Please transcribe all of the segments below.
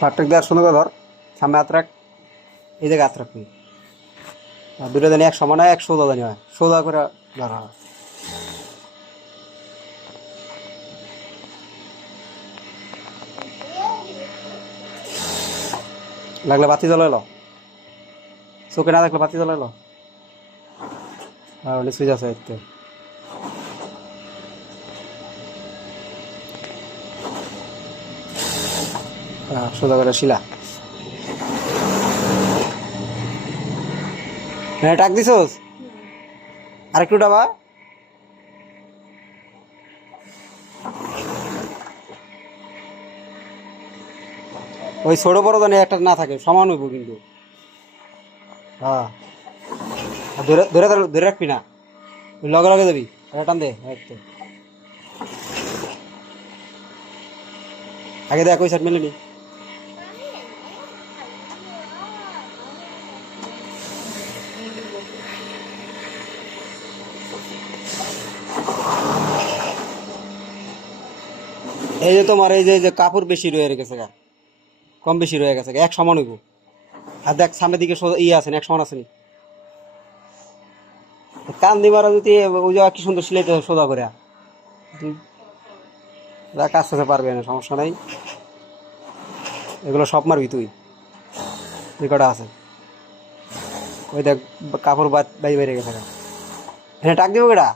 পাট্টক দেওয়ার সুন্দর করে ধর, সামনে হাত রাখ, এই জায়গায় হাত রাখবি, দুটো জানি এক সমান হয়, এক সোজা জানি হয়, সোজা করে ধরা হয়। লাগলে বাতি জ্বলাইলো, চোখে না দেখলে বাতি জ্বলাইলো, আর সুইচ আছে এতে। সোজা করে শিলা হ্যাঁ, টাক দিছোস আরেকটু ডাবা। ওই ছোট বড় জানি একটা না থাকে, সমান হইব কিন্তু। হ্যাঁ, ধরে ধরে ধরে রাখবি না, লগে লগে যাবি, টান দে একটু আগে দেখ ওই সাইড মেলেনি। এই যে তোমার এই যে কাপড় বেশি রয়ে গেছে গা, কম বেশি রয়ে গেছে, এক সমান হইব। আর দেখ সামনের দিকে ইয়ে আছে, এক সমান আছে নি, কান দিবার যদি ওই যে কি সুন্দর সিলাইতে সোজা করে কাজ করতে পারবে না, সমস্যা নাই। এগুলো সব মারবি তুই, যে কটা আছে। ওই দেখ কাপড় বাইরে গেছে, হ্যাঁ টাক দিব কেটা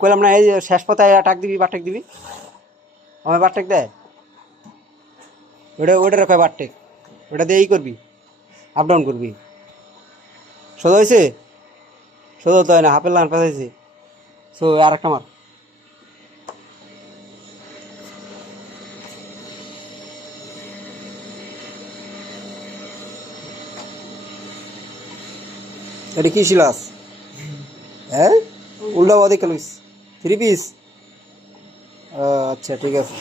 কইলাম না, এই শেষ পাতায় টাক দিবি, বারটেক দিবি, আমার বারটেক দেয় ওটা, ওটা রেখে বারটেক, ওটা দিয়ে ই করবি, আপ ডাউন করবি। সোজা হয়েছে, সোজা তো হয় না, হাফের লাইন পেঁচাইছে, সো আর একটা মার। এটা কি শিলাস? হ্যাঁ, উল্টা বাদে কেন 3 পিস? আচ্ছা ঠিক আছে।